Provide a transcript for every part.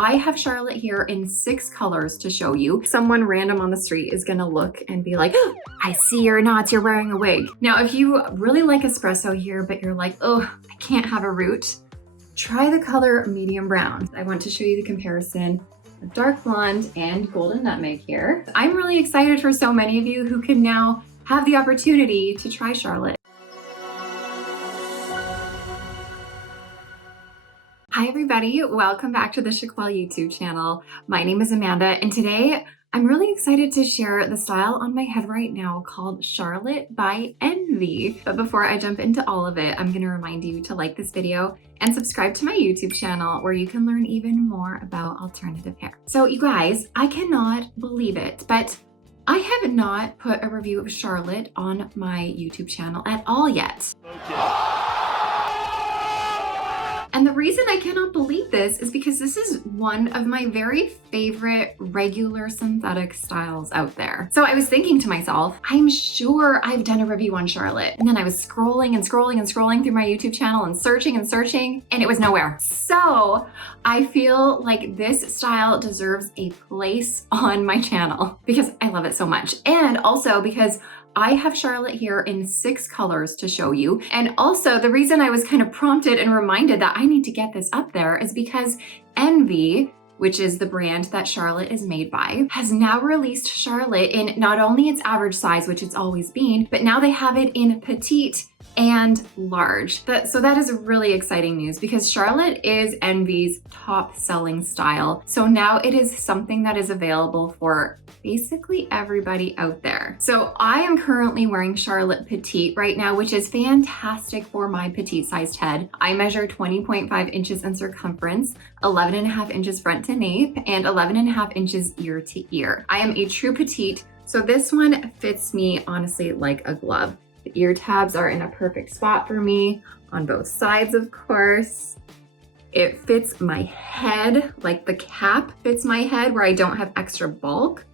I have Charlotte here in 6 colors to show you. Someone random on the street is gonna look and be like, oh, I see your knots, you're wearing a wig. Now, if you really like espresso here, but you're like, oh, I can't have a root, try the color medium brown. I want to show you the comparison of dark blonde and golden nutmeg here. I'm really excited for so many of you who can now have the opportunity to try Charlotte. Hi everybody, welcome back to the Chiquel YouTube channel. My name is Amanda and today I'm really excited to share the style on my head right now called Charlotte by Envy. But before I jump into all of it, I'm going to remind you to like this video and subscribe to my YouTube channel where you can learn even more about alternative hair. So you guys, I cannot believe it, but I have not put a review of Charlotte on my YouTube channel at all yet. Okay. And the reason I cannot believe this is because this is one of my very favorite regular synthetic styles out there. So I was thinking to myself, I'm sure I've done a review on Charlotte. And then I was scrolling and scrolling and scrolling through my YouTube channel and searching, and it was nowhere. So I feel like this style deserves a place on my channel because I love it so much. And also because I have Charlotte here in 6 colors to show you. And also the reason I was kind of prompted and reminded that I need to get this up there is because Envy, which is the brand that Charlotte is made by, has now released Charlotte in not only its average size, which it's always been, but now they have it in petite and large. So that is really exciting news because Charlotte is Envy's top selling style. So now it is something that is available for basically everybody out there. So I am currently wearing Charlotte Petite right now, which is fantastic for my petite sized head. I measure 20.5 inches in circumference, 11.5 inches front to nape, and 11.5 inches ear to ear. I am a true petite, so this one fits me honestly like a glove. The ear tabs are in a perfect spot for me on both sides, of course. It fits my head, like the cap fits my head where I don't have extra bulk.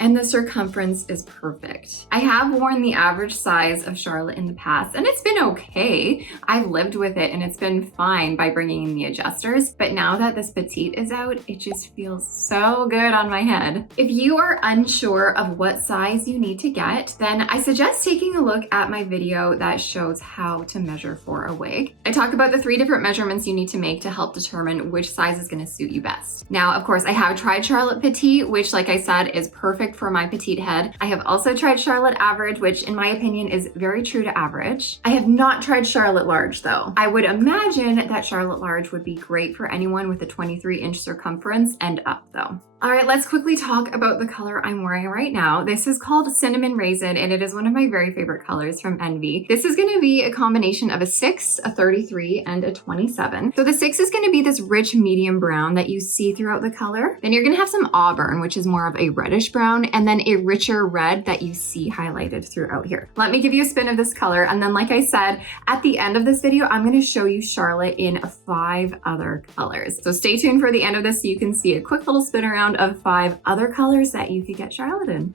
And the circumference is perfect. I have worn the average size of Charlotte in the past and it's been okay. I've lived with it and it's been fine by bringing in the adjusters. But now that this petite is out, it just feels so good on my head. If you are unsure of what size you need to get, then I suggest taking a look at my video that shows how to measure for a wig. I talk about the 3 different measurements you need to make to help determine which size is gonna suit you best. Now, of course, I have tried Charlotte Petite, which like I said, is perfect for my petite head. I have also tried Charlotte Average, which in my opinion is very true to average. I have not tried Charlotte Large though. I would imagine that Charlotte Large would be great for anyone with a 23-inch circumference and up though. All right, let's quickly talk about the color I'm wearing right now. This is called Cinnamon Raisin, and it is one of my very favorite colors from Envy. This is gonna be a combination of a 6, a 33, and a 27. So the 6 is gonna be this rich medium brown that you see throughout the color. Then you're gonna have some auburn, which is more of a reddish brown, and then a richer red that you see highlighted throughout here. Let me give you a spin of this color, and then like I said, at the end of this video, I'm gonna show you Charlotte in 5 other colors. So stay tuned for the end of this so you can see a quick little spin around of 5 other colors that you could get Charlotte in.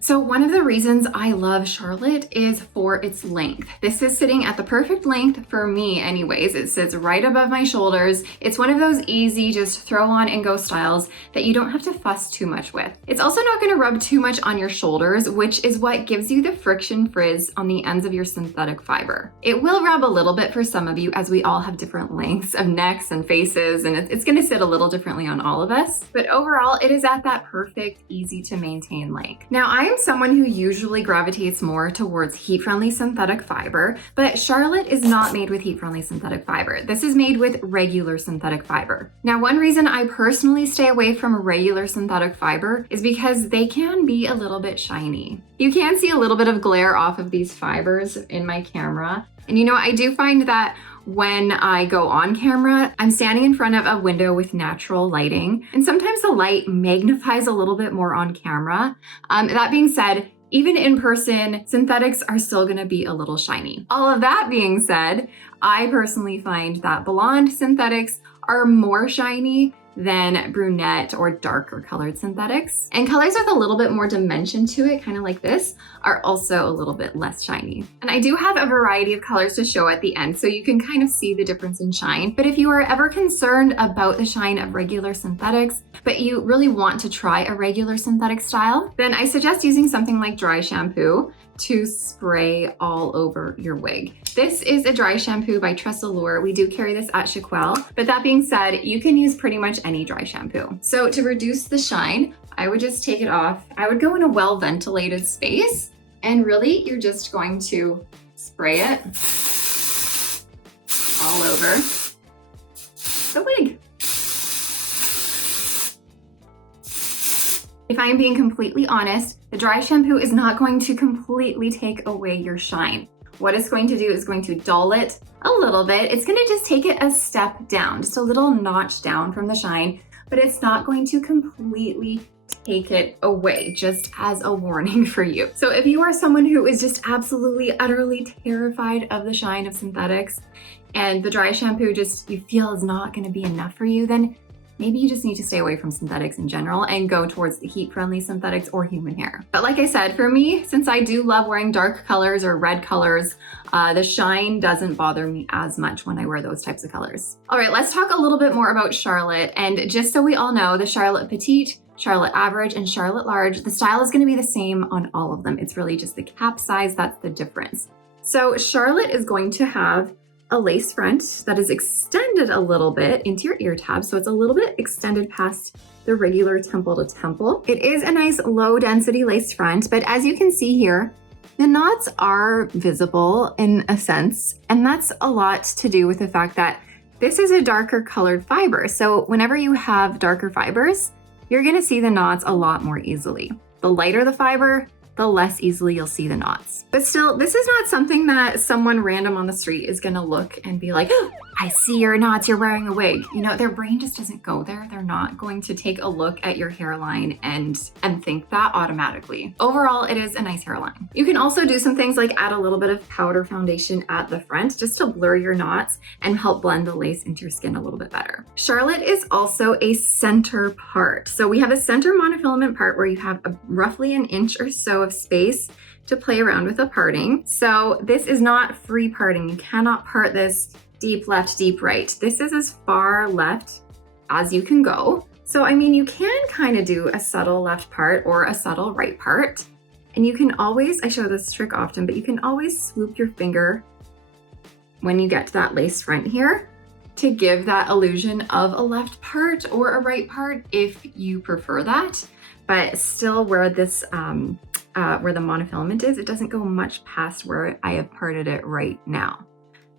So one of the reasons I love Charlotte is for its length. This is sitting at the perfect length for me anyways. It sits right above my shoulders. It's one of those easy, just throw on and go styles that you don't have to fuss too much with. It's also not gonna rub too much on your shoulders, which is what gives you the friction frizz on the ends of your synthetic fiber. It will rub a little bit for some of you as we all have different lengths of necks and faces, and it's gonna sit a little differently on all of us. But overall, it is at that perfect, easy to maintain length. Now, I am someone who usually gravitates more towards heat-friendly synthetic fiber, but Charlotte is not made with heat-friendly synthetic fiber. This is made with regular synthetic fiber. Now, one reason I personally stay away from regular synthetic fiber is because they can be a little bit shiny. You can see a little bit of glare off of these fibers in my camera. And you know, I do find that when I go on camera, I'm standing in front of a window with natural lighting, and sometimes the light magnifies a little bit more on camera. That being said, even in person, synthetics are still gonna be a little shiny. All of that being said, I personally find that blonde synthetics are more shiny than brunette or darker colored synthetics. And colors with a little bit more dimension to it, kind of like this, are also a little bit less shiny. And I do have a variety of colors to show at the end, so you can kind of see the difference in shine. But if you are ever concerned about the shine of regular synthetics, but you really want to try a regular synthetic style, then I suggest using something like dry shampoo to spray all over your wig. This is a dry shampoo by Tressalure. We do carry this at Chiquel, but that being said, you can use pretty much any dry shampoo. So to reduce the shine, I would just take it off. I would go in a well-ventilated space, and really you're just going to spray it all over the wig. If I'm being completely honest, the dry shampoo is not going to completely take away your shine. What it's going to do is going to dull it a little bit. It's going to just take it a step down, just a little notch down from the shine, but it's not going to completely take it away, just as a warning for you. So if you are someone who is just absolutely, utterly terrified of the shine of synthetics, and the dry shampoo just you feel is not going to be enough for you, then maybe you just need to stay away from synthetics in general and go towards the heat-friendly synthetics or human hair. But like I said, for me, since I do love wearing dark colors or red colors, the shine doesn't bother me as much when I wear those types of colors. All right, let's talk a little bit more about Charlotte. And just so we all know, the Charlotte Petite, Charlotte Average, and Charlotte Large, the style is going to be the same on all of them. It's really just the cap size that's the difference. So Charlotte is going to have a lace front that is extended a little bit into your ear tab. So it's a little bit extended past the regular temple to temple. It is a nice low density lace front, but as you can see here, the knots are visible in a sense. And that's a lot to do with the fact that this is a darker colored fiber. So whenever you have darker fibers, you're gonna see the knots a lot more easily. The lighter the fiber, the less easily you'll see the knots. But still, this is not something that someone random on the street is gonna look and be like, oh, I see your knots, you're wearing a wig. You know, their brain just doesn't go there. They're not going to take a look at your hairline and think that automatically. Overall, it is a nice hairline. You can also do some things like add a little bit of powder foundation at the front just to blur your knots and help blend the lace into your skin a little bit better. Charlotte is also a center part. So we have a center monofilament part where you have roughly an inch or so of space to play around with the parting. So this is not free parting. You cannot part this deep left, deep right. This is as far left as you can go. So, I mean, you can kind of do a subtle left part or a subtle right part. And you can always, I show this trick often, but you can always swoop your finger when you get to that lace front here to give that illusion of a left part or a right part if you prefer that. But still where this, where the monofilament is, it doesn't go much past where I have parted it right now.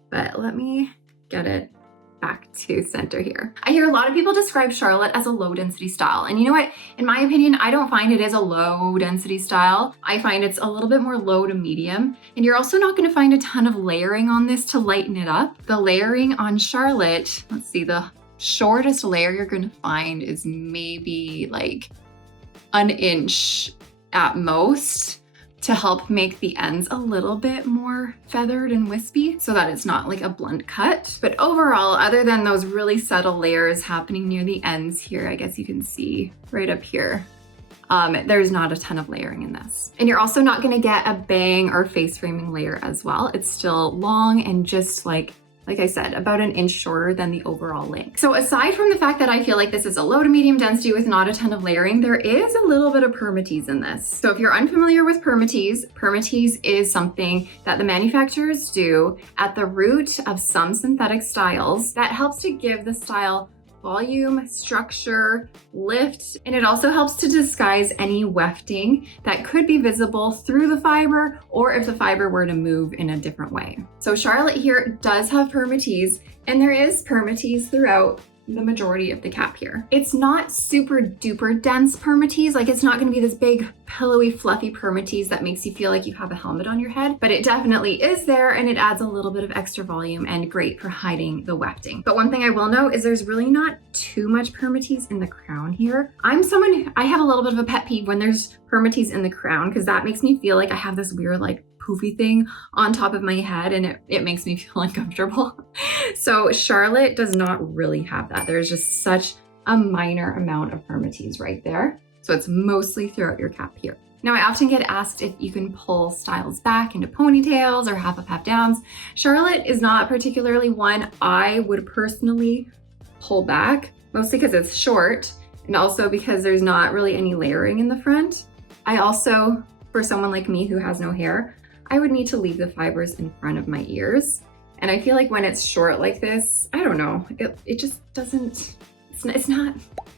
But let me get it back to center here. I hear a lot of people describe Charlotte as a low density style. And you know what? In my opinion, I don't find it as a low density style. I find it's a little bit more low to medium. And you're also not gonna find a ton of layering on this to lighten it up. The layering on Charlotte, let's see, the shortest layer you're gonna find is maybe like an inch at most, to help make the ends a little bit more feathered and wispy so that it's not like a blunt cut. But overall, other than those really subtle layers happening near the ends here, I guess you can see right up here, there's not a ton of layering in this. And you're also not gonna get a bang or face framing layer as well. It's still long and just like I said, about an inch shorter than the overall length. So aside from the fact that I feel like this is a low to medium density with not a ton of layering, there is a little bit of Permatease in this. So if you're unfamiliar with Permatease, Permatease is something that the manufacturers do at the root of some synthetic styles that helps to give the style volume, structure, lift, and it also helps to disguise any wefting that could be visible through the fiber or if the fiber were to move in a different way. So Charlotte here does have Permatease, and there is Permatease throughout the majority of the cap here. It's not super duper dense Permatease, like it's not gonna be this big pillowy fluffy Permatease that makes you feel like you have a helmet on your head, but it definitely is there and it adds a little bit of extra volume and great for hiding the wefting. But one thing I will note is there's really not too much Permatease in the crown here. I'm someone, I have a little bit of a pet peeve when there's Permatease in the crown because that makes me feel like I have this weird like poofy thing on top of my head and it makes me feel uncomfortable. So Charlotte does not really have that. There's just such a minor amount of Permatease right there. So it's mostly throughout your cap here. Now, I often get asked if you can pull styles back into ponytails or half up, half downs. Charlotte is not particularly one I would personally pull back, mostly because it's short and also because there's not really any layering in the front. I also, for someone like me who has no hair, I would need to leave the fibers in front of my ears. And I feel like when it's short like this, I don't know, it just doesn't, it's not,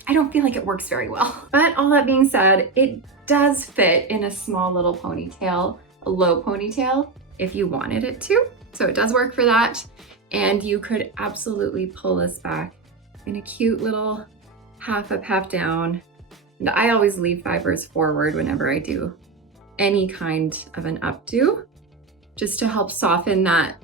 I don't feel like it works very well. But all that being said, it does fit in a small little ponytail, a low ponytail, if you wanted it to. So it does work for that. And you could absolutely pull this back in a cute little half up, half down. And I always leave fibers forward whenever I do any kind of an updo, just to help soften that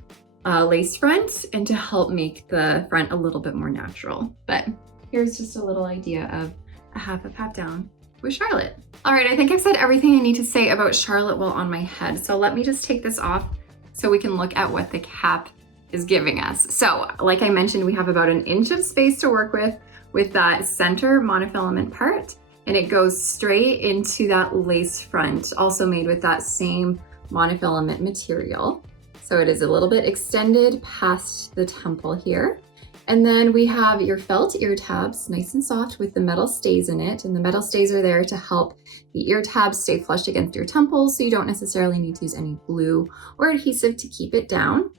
lace front and to help make the front a little bit more natural. But here's just a little idea of a half up, half down with Charlotte. All right, I think I've said everything I need to say about Charlotte while on my head. So let me just take this off so we can look at what the cap is giving us. So like I mentioned, we have about an inch of space to work with that center monofilament part, and it goes straight into that lace front, also made with that same monofilament material. So it is a little bit extended past the temple here. And then we have your felt ear tabs, nice and soft with the metal stays in it. And the metal stays are there to help the ear tabs stay flush against your temples, so you don't necessarily need to use any glue or adhesive to keep it down.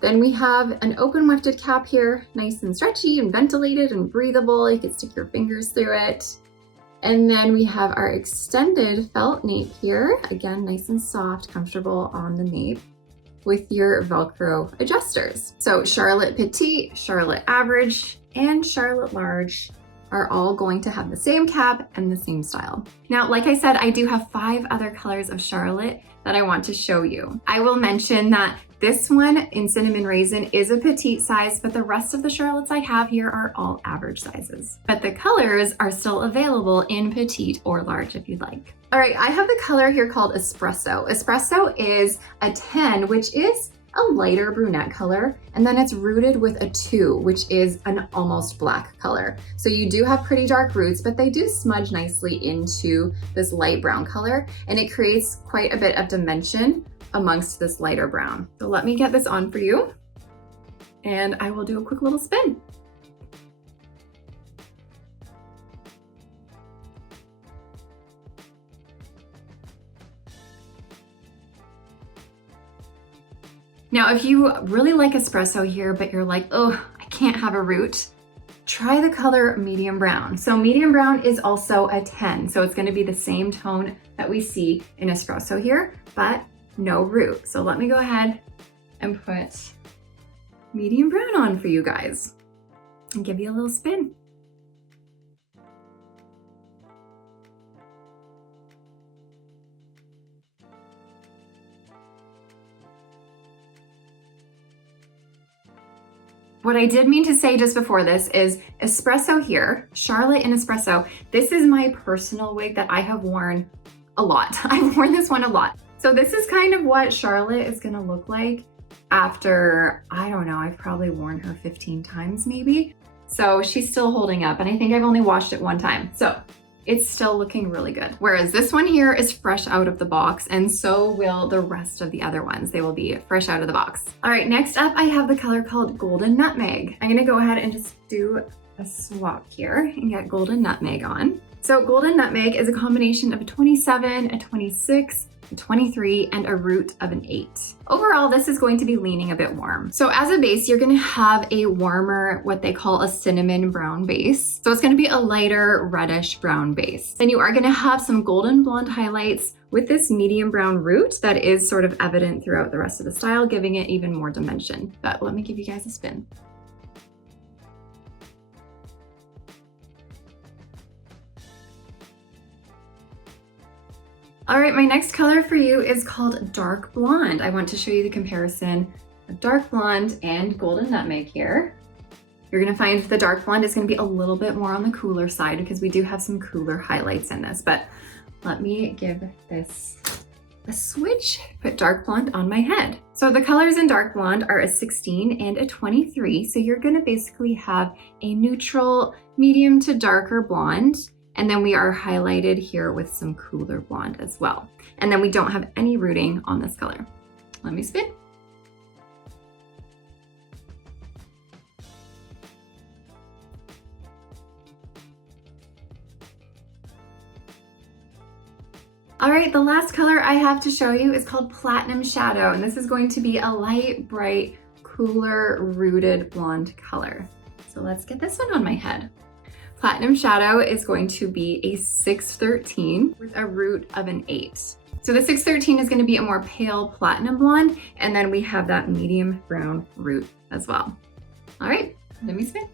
Then we have an open wefted cap here, nice and stretchy and ventilated and breathable. You can stick your fingers through it. And then we have our extended felt nape here. Again, nice and soft, comfortable on the nape, with your Velcro adjusters. So Charlotte Petite, Charlotte Average, and Charlotte Large are all going to have the same cap and the same style. Now, like I said, I do have 5 other colors of Charlotte that I want to show you. I will mention that this one in Cinnamon Raisin is a petite size, but the rest of the Charlottes I have here are all average sizes. But the colors are still available in petite or large if you'd like. All right, I have the color here called Espresso. Espresso is a 10, which is a lighter brunette color, and then it's rooted with a 2, which is an almost black color. So you do have pretty dark roots, but they do smudge nicely into this light brown color, and it creates quite a bit of dimension amongst this lighter brown. So let me get this on for you, and I will do a quick little spin. Now, if you really like espresso here, but you're like, oh, I can't have a root, try the color medium brown. So medium brown is also a 10. So it's gonna be the same tone that we see in espresso here, but no root. So let me go ahead and put medium brown on for you guys and give you a little spin. What I did mean to say just before this is espresso here, Charlotte in espresso. This is my personal wig that I have worn a lot. I've worn this one a lot. So this is kind of what Charlotte is gonna look like after, I don't know, I've probably worn her 15 times maybe. So she's still holding up, and I think I've only washed it 1 time. So it's still looking really good. Whereas this one here is fresh out of the box, and so will the rest of the other ones. They will be fresh out of the box. All right, next up I have the color called Golden Nutmeg. I'm gonna go ahead and just do a swap here and get Golden Nutmeg on. So Golden Nutmeg is a combination of a 27, a 26, a 23, and a root of an 8. Overall, this is going to be leaning a bit warm. So as a base, you're gonna have a warmer, what they call a cinnamon brown base. So it's gonna be a lighter reddish brown base. Then you are gonna have some golden blonde highlights with this medium brown root that is sort of evident throughout the rest of the style, giving it even more dimension. But let me give you guys a spin. All right, my next color for you is called Dark Blonde. I want to show you the comparison of Dark Blonde and Golden Nutmeg here. You're gonna find the Dark Blonde is gonna be a little bit more on the cooler side because we do have some cooler highlights in this, but let me give this a switch, put Dark Blonde on my head. So the colors in Dark Blonde are a 16 and a 23. So you're gonna basically have a neutral medium to darker blonde. And then we are highlighted here with some cooler blonde as well. And then we don't have any rooting on this color. Let me spin. All right, the last color I have to show you is called Platinum Shadow, and this is going to be a light, bright, cooler, rooted blonde color. So let's get this one on my head. Platinum Shadow is going to be a 613 with a root of an 8. So the 613 is going to be a more pale platinum blonde, and then we have that medium brown root as well. All right, let me spin.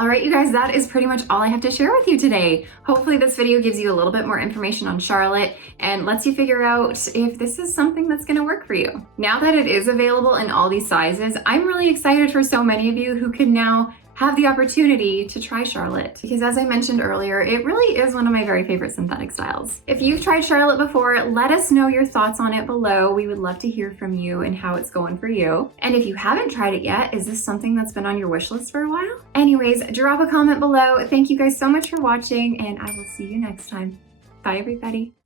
All right, you guys, that is pretty much all I have to share with you today. Hopefully this video gives you a little bit more information on Charlotte and lets you figure out if this is something that's gonna work for you. Now that it is available in all these sizes, I'm really excited for so many of you who can now have the opportunity to try Charlotte, because as I mentioned earlier, it really is one of my very favorite synthetic styles. If you've tried Charlotte before, let us know your thoughts on it below. We would love to hear from you and how it's going for you. And if you haven't tried it yet, is this something that's been on your wish list for a while? Anyways, drop a comment below. Thank you guys so much for watching, and I will see you next time. Bye, everybody.